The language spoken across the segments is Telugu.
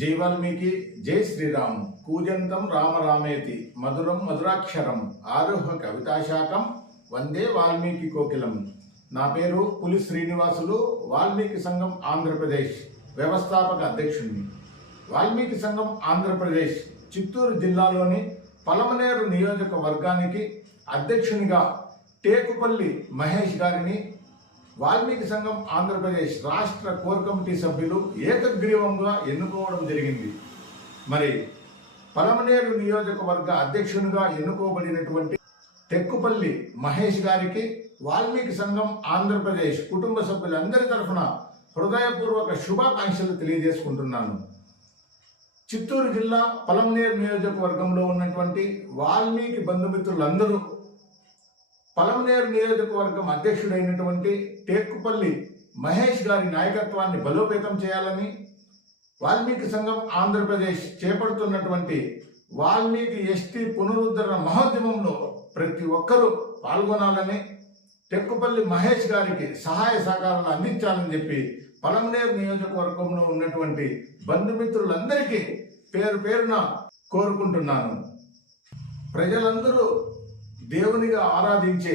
జై వాల్మీకి, జై శ్రీరామ్. కూజంతం రామ రామేతి మధురం మధురాక్షరం ఆరుహ కవితాశాఖం వందే వాల్మీకి కోకిలం. నా పేరు పులి శ్రీనివాసులు. వాల్మీకి సంఘం ఆంధ్రప్రదేశ్ వ్యవస్థాపక అధ్యక్షుడిని. వాల్మీకి సంఘం ఆంధ్రప్రదేశ్ చిత్తూరు జిల్లాలోని పలమనేరు నియోజకవర్గానికి అధ్యక్షునిగా టేకుపల్లి మహేష్ గారిని వాల్మీకి సంఘం ఆంధ్రప్రదేశ్ రాష్ట్ర కోర్ కమిటీ సభ్యులు ఏకగ్రీవంగా ఎన్నుకోవడం జరిగింది. మరి పలమనేరు నియోజకవర్గ అధ్యక్షునిగా ఎన్నుకోబడినటువంటి టెక్కుపల్లి మహేష్ గారికి వాల్మీకి సంఘం ఆంధ్రప్రదేశ్ కుటుంబ సభ్యులందరి తరఫున హృదయపూర్వక శుభాకాంక్షలు తెలియజేసుకుంటున్నాను. చిత్తూరు జిల్లా పలమనేరు నియోజకవర్గంలో ఉన్నటువంటి వాల్మీకి బంధుమిత్రులందరూ పలమనేరు నియోజకవర్గం అధ్యక్షుడైనటువంటి టేక్కుపల్లి మహేష్ గారి నాయకత్వాన్ని బలోపేతం చేయాలని, వాల్మీకి సంఘం ఆంధ్రప్రదేశ్ చేపడుతున్నటువంటి వాల్మీకి ఎస్టీ పునరుద్ధరణ మహోద్యమంలో ప్రతి ఒక్కరూ పాల్గొనాలని, టెక్కుపల్లి మహేష్ గారికి సహాయ సహకారాలు అందించాలని చెప్పి పలమనేరు నియోజకవర్గంలో ఉన్నటువంటి బంధుమిత్రులందరికీ పేరు పేరున కోరుకుంటున్నాను. ప్రజలందరూ దేవునిగా ఆరాధించే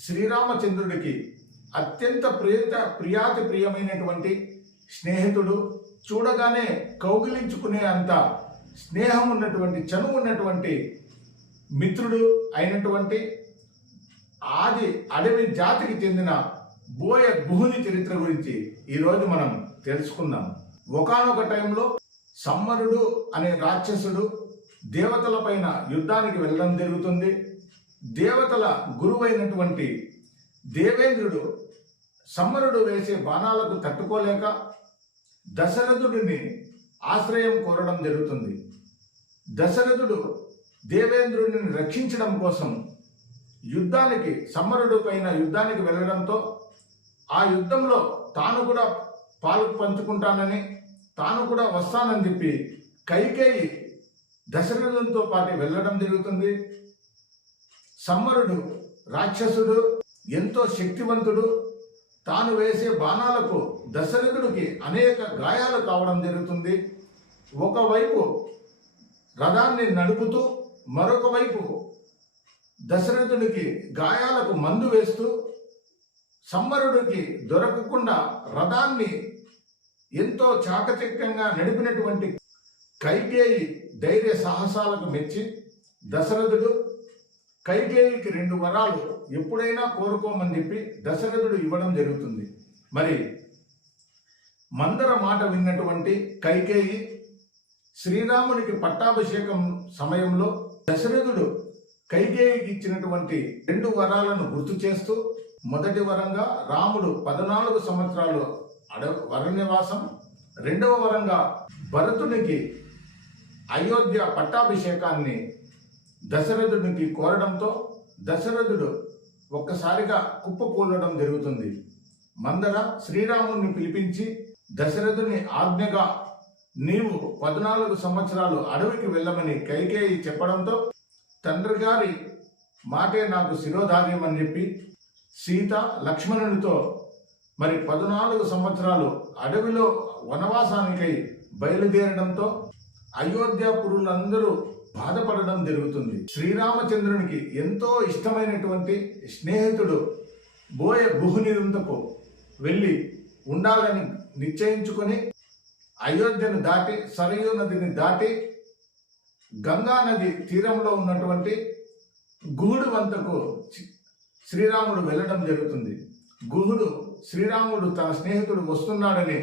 శ్రీరామచంద్రుడికి అత్యంత ప్రియాతి ప్రియమైనటువంటి స్నేహితుడు, చూడగానే కౌగిలించుకునే అంత స్నేహం ఉన్నటువంటి చనువు ఉన్నటువంటి మిత్రుడు అయినటువంటి ఆది అడవి జాతికి చెందిన బోయ గుహుని చరిత్ర గురించి ఈరోజు మనం తెలుసుకుందాం. ఒకానొక టైంలో సమ్మరుడు అనే రాక్షసుడు దేవతల పైన యుద్ధానికి వెళ్ళడం జరుగుతుంది. దేవతల గురువైనటువంటి దేవేంద్రుడు సమ్మరుడు వేసే బాణాలకు తట్టుకోలేక దశరథుడిని ఆశ్రయం కోరడం జరుగుతుంది. దశరథుడు దేవేంద్రుడిని రక్షించడం కోసం సమ్మరుడు పైన యుద్ధానికి వెళ్ళడంతో ఆ యుద్ధంలో తాను కూడా పాలు పంచుకుంటానని, తాను కూడా వస్తానని చెప్పి కైకేయి దశరథునితో పాటు వెళ్ళడం జరుగుతుంది. సమ్మరుడు రాక్షసుడు, ఎంతో శక్తివంతుడు. తాను వేసే బాణాలకు దశరథుడికి అనేక గాయాలు కావడం జరుగుతుంది. ఒకవైపు రథాన్ని నడుపుతూ మరొక వైపు దశరథుడికి గాయాలకు మందు వేస్తూ సమ్మరుడికి దొరకకుండా రథాన్ని ఎంతో చాకచక్యంగా నడిపినటువంటి కైకేయి ధైర్య సాహసాలకు మెచ్చి దశరథుడు కైకేయికి 2 వరాలు ఎప్పుడైనా కోరుకోమని చెప్పి దశరథుడు ఇవ్వడం జరుగుతుంది. మరి మందర మాట విన్నటువంటి కైకేయి శ్రీరామునికి పట్టాభిషేకం సమయంలో దశరథుడు కైకేయికి ఇచ్చినటువంటి 2 వరాలను గుర్తు చేస్తూ, మొదటి వరంగా రాముడు 14 సంవత్సరాలు అరణ్యవాసం, 2వ వరంగా భరతునికి అయోధ్య పట్టాభిషేకాన్ని దశరథుడికి కోరడంతో దశరథుడు ఒక్కసారిగా కుప్పకూలడం జరుగుతుంది. మందర శ్రీరాముడిని పిలిపించి దశరథుని ఆజ్ఞగా నీవు 14 సంవత్సరాలు అడవికి వెళ్ళమని కైకేయి చెప్పడంతో తండ్రి గారి మాటే నాకు శిరోధార్యం అని చెప్పి సీత లక్ష్మణునితో మరి 14 సంవత్సరాలు అడవిలో వనవాసానికై బయలుదేరడంతో అయోధ్యాపురులందరూ బాధపడడం జరుగుతుంది. శ్రీరామచంద్రునికి ఎంతో ఇష్టమైనటువంటి స్నేహితుడు బోయ గుహుని వద్దకు వెళ్ళి ఉండాలని నిశ్చయించుకొని అయోధ్యను దాటి సరయూ నదిని దాటి గంగా నది తీరంలో ఉన్నటువంటి గుహుడు వంతకు శ్రీరాముడు వెళ్ళడం జరుగుతుంది. గుహుడు శ్రీరాముడు తన స్నేహితుడు వస్తున్నాడని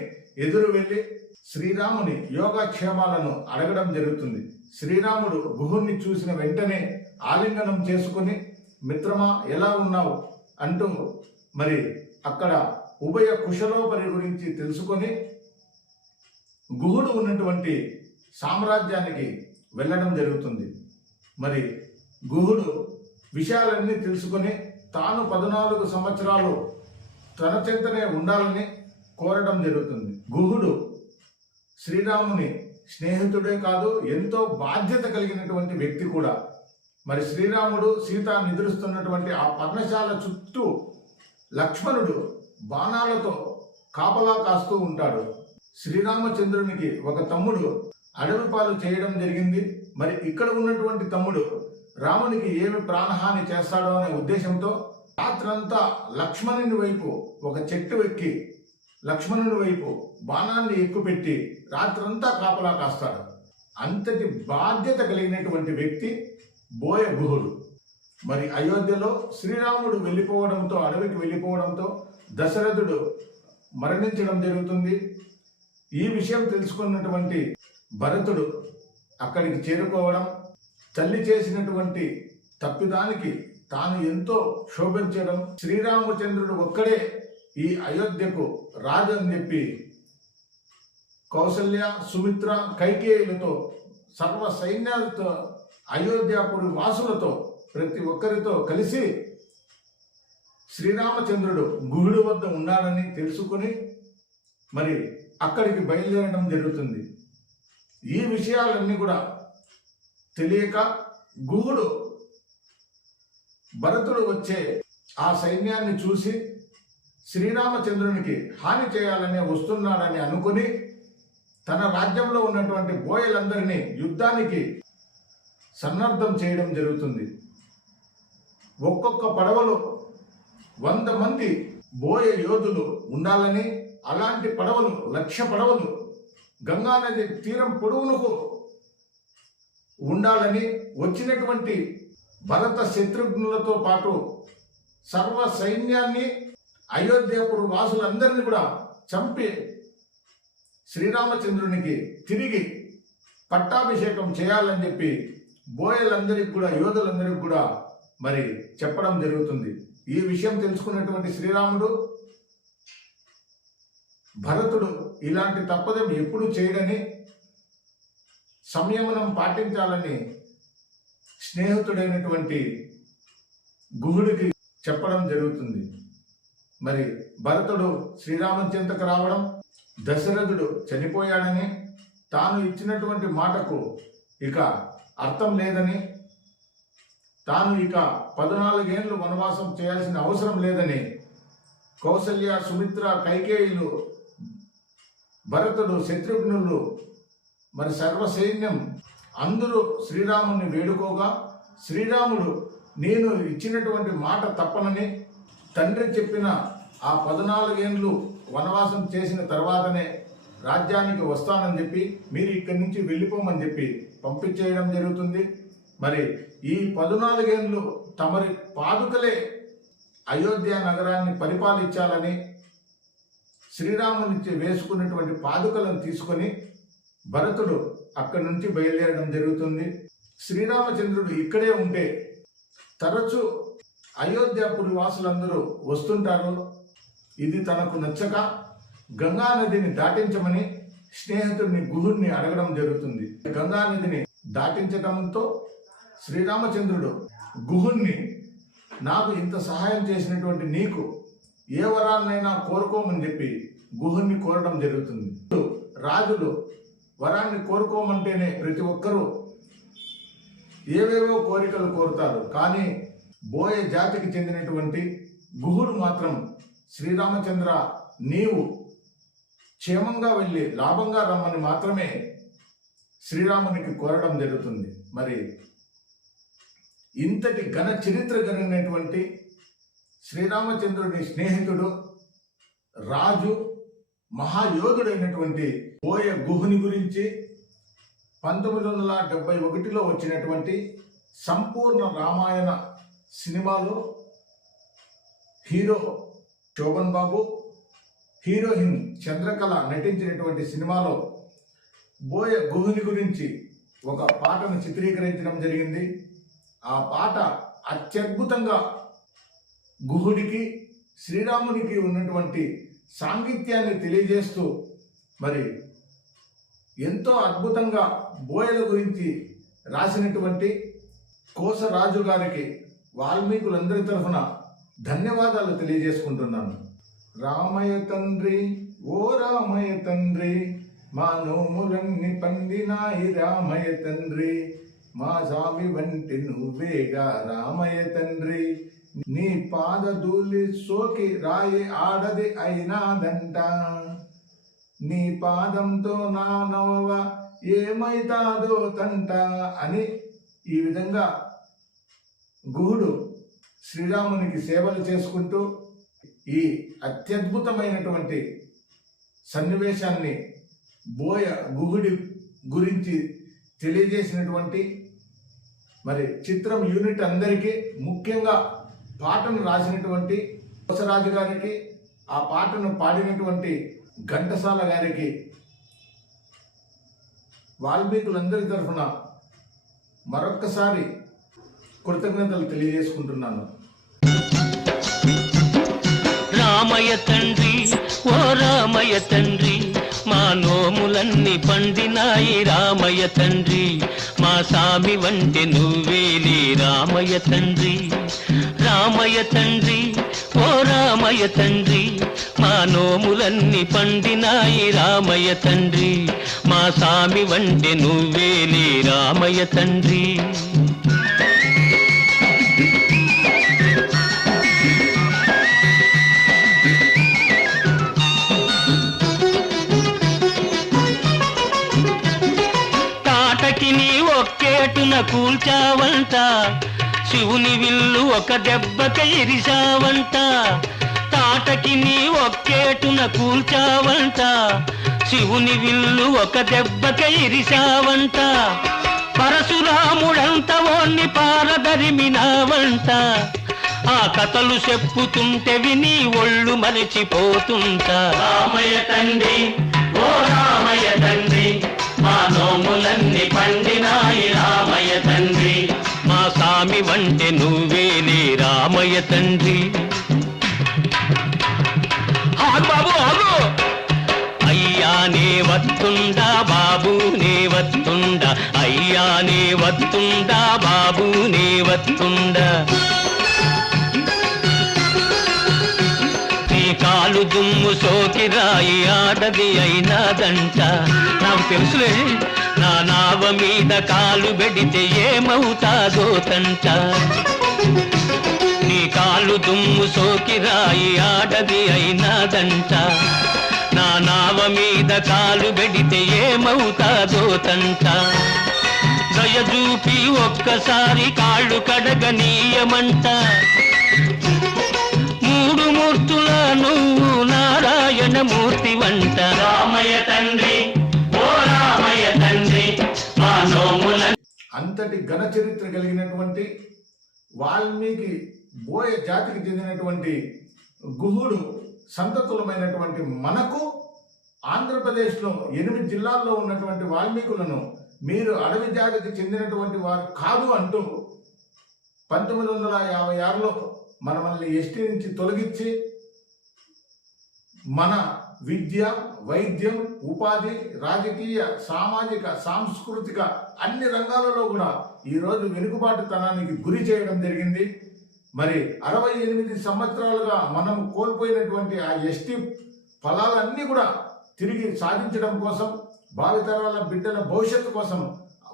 ఎదురు వెళ్ళి శ్రీరాముని యోగక్షేమాలను అడగడం జరుగుతుంది. శ్రీరాముడు గుహుడిని చూసిన వెంటనే ఆలింగనం చేసుకుని మిత్రమా ఎలా ఉన్నావు అంటూ మరి అక్కడ ఉభయ కుశలోపరి గురించి తెలుసుకొని గుహుడు ఉన్నటువంటి సామ్రాజ్యానికి వెళ్ళడం జరుగుతుంది. మరి గుహుడు విషయాలన్నీ తెలుసుకొని తాను 14 సంవత్సరాలు తన చెంతనే ఉండాలని కోరడం జరుగుతుంది. గుహుడు శ్రీరాముని స్నేహితుడే కాదు, ఎంతో బాధ్యత కలిగినటువంటి వ్యక్తి కూడా. మరి శ్రీరాముడు సీత నిద్రిస్తున్నటువంటి ఆ పర్ణశాల చుట్టూ లక్ష్మణుడు బాణాలతో కాపలా కాస్తూ ఉంటాడు. శ్రీరామచంద్రునికి ఒక తమ్ముడు అడవి పాలు చేయడం జరిగింది. మరి ఇక్కడ ఉన్నటువంటి తమ్ముడు రామునికి ఏమి ప్రాణహాని చేస్తాడో అనే ఉద్దేశంతో రాత్రంతా లక్ష్మణుని వైపు ఒక చెట్టు ఎక్కి లక్ష్మణుని వైపు బాణాన్ని ఎక్కుపెట్టి రాత్రంతా కాపలా కాస్తాడు. అంతటి బాధ్యత కలిగినటువంటి వ్యక్తి బోయ గుహుడు. మరి అయోధ్యలో శ్రీరాముడు వెళ్ళిపోవడంతో, అడవికి వెళ్ళిపోవడంతో దశరథుడు మరణించడం జరుగుతుంది. ఈ విషయం తెలుసుకున్నటువంటి భరతుడు అక్కడికి చేరుకోవడం, తల్లి చేసినటువంటి తప్పిదానికి తాను ఎంతో శోభించడం, శ్రీరామచంద్రుడు ఒక్కడే ఈ అయోధ్యకు రాజు అని చెప్పి కౌసల్య, సుమిత్ర, కైకేయులతో, సర్వ సైన్యాలతో, అయోధ్యాపురి వాసులతో, ప్రతి ఒక్కరితో కలిసి శ్రీరామచంద్రుడు గుహుడు వద్ద ఉన్నాడని తెలుసుకుని మరి అక్కడికి బయలుదేరడం జరుగుతుంది. ఈ విషయాలన్నీ కూడా తెలియక గుహుడు భరతుడు వచ్చే ఆ సైన్యాన్ని చూసి శ్రీరామచంద్రునికి హాని చేయాలని వస్తున్నాడని అనుకుని తన రాజ్యంలో ఉన్నటువంటి బోయలందరినీ యుద్ధానికి సన్నద్ధం చేయడం జరుగుతుంది. ఒక్కొక్క పడవలో 100 మంది బోయ యోధులు ఉండాలని, అలాంటి పడవలు 1,00,000 పడవలు గంగానది తీరం పొడవునకు ఉండాలని, వచ్చినటువంటి భరత శత్రుఘ్నులతో పాటు సర్వ సైన్యాన్ని, అయోధ్యపురు వాసులందరినీ కూడా చంపి శ్రీరామచంద్రునికి తిరిగి పట్టాభిషేకం చేయాలని చెప్పి బోయలందరికీ కూడా, యోధులందరికీ కూడా మరి చెప్పడం జరుగుతుంది. ఈ విషయం తెలుసుకున్నటువంటి శ్రీరాముడు భరతుడు ఇలాంటి తప్పదం ఎప్పుడు చేయడని, సంయమనం పాటించాలని స్నేహితుడైనటువంటి గుహుడికి చెప్పడం జరుగుతుంది. మరి భరతుడు శ్రీరాముని చెంతకు రావడం, దశరథుడు చనిపోయాడని, తాను ఇచ్చినటువంటి మాటకు ఇక అర్థం లేదని, తాను ఇక 14 ఏళ్ళు వనవాసం చేయాల్సిన అవసరం లేదని కౌసల్య, సుమిత్ర, కైకేయులు, భరతుడు, శత్రుఘ్నులు, మరి సర్వసైన్యం అందరూ శ్రీరాముని వేడుకోగా, శ్రీరాముడు నేను ఇచ్చినటువంటి మాట తప్పనని, తండ్రి చెప్పిన ఆ 14 ఏళ్ళు వనవాసం చేసిన తర్వాతనే రాజ్యానికి వస్తానని చెప్పి, మీరు ఇక్కడి నుంచి వెళ్ళిపోమని చెప్పి పంపించేయడం జరుగుతుంది. మరి ఈ 14 ఏళ్ళు తమరి పాదుకలే అయోధ్య నగరాన్ని పరిపాలించాలని శ్రీరాముని వేసుకున్నటువంటి పాదుకలను తీసుకొని భరతుడు అక్కడి నుంచి బయలుదేరడం జరుగుతుంది. శ్రీరామచంద్రుడు ఇక్కడే ఉంటే తరచూ అయోధ్యాపురి వాసులందరూ వస్తుంటారు. ఇది తనకు నచ్చక గంగా నదిని దాటించమని స్నేహితుడిని గుహుడిని అడగడం జరుగుతుంది. గంగా నదిని దాటించడంతో శ్రీరామచంద్రుడు గుహుడిని, నాకు ఇంత సహాయం చేసినటువంటి నీకు ఏ వరాన్నైనా కోరుకోమని చెప్పి గుహుడిని కోరడం జరుగుతుంది. రాజులు వరాన్ని కోరుకోమంటేనే ప్రతి ఒక్కరూ ఏవేవో కోరికలు కోరుతారు. కానీ బోయ జాతికి చెందినటువంటి గుహుడు మాత్రం, శ్రీరామచంద్ర నీవు క్షేమంగా వెళ్ళి లాభంగా రమ్మని మాత్రమే శ్రీరామునికి కోరడం జరుగుతుంది. మరి ఇంతటి ఘన చరిత్ర కలిగినటువంటి శ్రీరామచంద్రుడి స్నేహితుడు, రాజు, మహాయోధుడైనటువంటి బోయ గుహుని గురించి 1971లో వచ్చినటువంటి సంపూర్ణ రామాయణ సినిమాలో హీరో శోభన్ బాబు, హీరోయిన్ చంద్రకళ నటించినటువంటి సినిమాలో బోయ గుహుని గురించి ఒక పాటను చిత్రీకరించడం జరిగింది. ఆ పాట అత్యద్భుతంగా గుహుడికి, శ్రీరామునికి ఉన్నటువంటి సాంగిత్యాన్ని తెలియజేస్తూ మరి ఎంతో అద్భుతంగా బోయల గురించి రాసినటువంటి కోసరాజు గారికి వాల్మీకులందరి తరఫున ధన్యవాదాలు తెలియజేసుకుంటున్నాను. రామయ్య తండ్రి, ఓ రామయ్య తండ్రి, మా నోములన్నీ పండినాయి రామయ్య తండ్రి, మా స్వామి వంటి నువ్వేగా రామయ్య తండ్రి, నీ పాద ధూళి సోకి రాయి ఆడది అయినాదంట, నీ పాదంతో నా నవ్వ ఏమైతాదో తంట అని ఈ విధంగా గుహుడు శ్రీరామునికి సేవలు చేసుకుంటూ ఈ అత్యద్భుతమైనటువంటి సన్నివేశాన్ని గుహుడి గురించి తెలియజేసినటువంటి మరి చిత్రం యూనిట్ అందరికీ, ముఖ్యంగా పాటను రాసినటువంటి కోసరాజు గారికి, ఆ పాటను పాడినటువంటి ఘంటసాల గారికి, వాల్మీకులందరి తరఫున మరొక్కసారి కృతజ్ఞతలు తెలియజేసుకుంటున్నాను. రామయ్య తండ్రి, ఓ రామయ్య తండ్రి, మా నోములన్నీ పండినాయి రామయ్య తండ్రి, మా సామి వంటి నువ్వేలి రామయ్య తండ్రి. రామయ్య తండ్రి, ఓ రామయ్య తండ్రి, మా నోములన్నీ పండినాయి రామయ్య తండ్రి, మా సామి వంటి నువ్వేలి రామయ్య తండ్రి. ఒక్కేటున కూల్చావంట, శివుని విల్లు ఒక దెబ్బక ఇరిశావంట. తాటకి నీ ఒక్కేటున కూల్చావంట, శివుని విల్లు ఒక దెబ్బక ఇరిశావంట. పరశురాముడంత ఓన్ని పారదరిమినావంట, ఆ కథలు చెప్పుతుంటే విని ఒళ్ళు మరిచిపోతుంటా. రామయ్య తండ్రి, ఓ రామయ్య తండ్రి, మా నోములన్నీ పండినాయి రామయ్య తండ్రి, మా సామి వంటి నువ్వేలే రామయ్య తండ్రి. బాబు ఆగు! అయ్యా నే వత్తుండా బాబు నే వత్తుండా, అయ్యా నే వత్తుండా బాబు నే వత్తుండా. కాలు దుమ్ము సోకిరాయి ఆడది అయినాదంట, నాకు తెలుసులే నా నావ మీద కాలు పెడితే ఏమవుతాదో తంట. నీ కాలు దుమ్ము సోకిరాయి ఆడది అయినాదంట, నా నావ మీద కాలు పెడితే ఏమవుతాదో తంట. దయచూపి ఒక్కసారి కాళ్ళు కడగనీయమంట, మూడు మూర్తుల నువ్వు నారాయణ మూర్తి వంట. రామయ్య తండ్రి, ఓ రామయ్య తండ్రి, మా నోముల. అంతటి ఘన చరిత్ర కలిగినటువంటి వాల్మీకి బోయ జాతికి చెందినటువంటి గుహుడు సంతతులమైనటువంటి మనకు ఆంధ్రప్రదేశ్లో 8 జిల్లాల్లో ఉన్నటువంటి వాల్మీకులను మీరు అడవి జాతికి చెందినటువంటి వారు కాదు అంటూ 1956లో మనల్ని ఎస్టీ నుంచి తొలగించి మన విద్య, వైద్యం, ఉపాధి, రాజకీయ, సామాజిక, సాంస్కృతిక అన్ని రంగాలలో కూడా ఈరోజు వెనుకబాటుతనానికి గురి చేయడం జరిగింది. మరి 68 సంవత్సరాలుగా మనం కోల్పోయినటువంటి ఆ ఎస్టీ ఫలాలన్నీ కూడా తిరిగి సాధించడం కోసం, భావితరాల బిడ్డల భవిష్యత్తు కోసం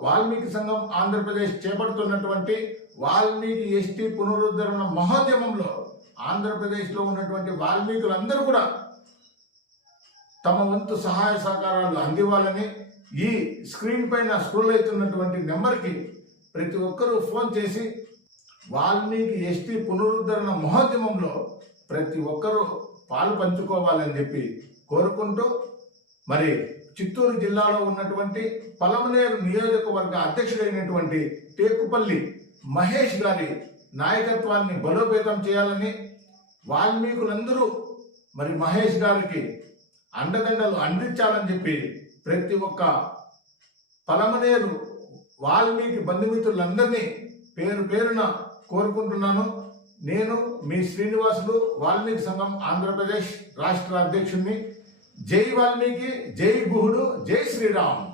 వాల్మీకి సంఘం ఆంధ్రప్రదేశ్ చేపడుతున్నటువంటి వాల్మీకి ఎస్టీ పునరుద్ధరణ మహోద్యమంలో ఆంధ్రప్రదేశ్లో ఉన్నటువంటి వాల్మీకులందరూ కూడా తమ వంతు సహాయ సహకారాలు అందివ్వాలని ఈ స్క్రీన్ పైన స్క్రోల్ అవుతున్నటువంటి నెంబర్కి ప్రతి ఒక్కరూ ఫోన్ చేసి వాల్మీకి ఎస్టీ పునరుద్ధరణ మహోద్యమంలో ప్రతి ఒక్కరూ పాలు పంచుకోవాలని చెప్పి కోరుకుంటూ, మరి చిత్తూరు జిల్లాలో ఉన్నటువంటి పలమనేరు నియోజకవర్గ అధ్యక్షుడైనటువంటి టేకుపల్లి మహేష్ గారి నాయకత్వాన్ని బలోపేతం చేయాలని, వాల్మీకులందరూ మరి మహేష్ గారికి అండదండలు అందించాలని చెప్పి ప్రతి ఒక్క పలమనేరు వాల్మీకి బంధుమిత్రులందరినీ పేరు పేరున కోరుకుంటున్నాను. నేను మీ శ్రీనివాసులు, వాల్మీకి సంఘం ఆంధ్రప్రదేశ్ రాష్ట్ర అధ్యక్షుడిని. జై వాల్మీకి, జై గుహుడు, జై శ్రీరామ్.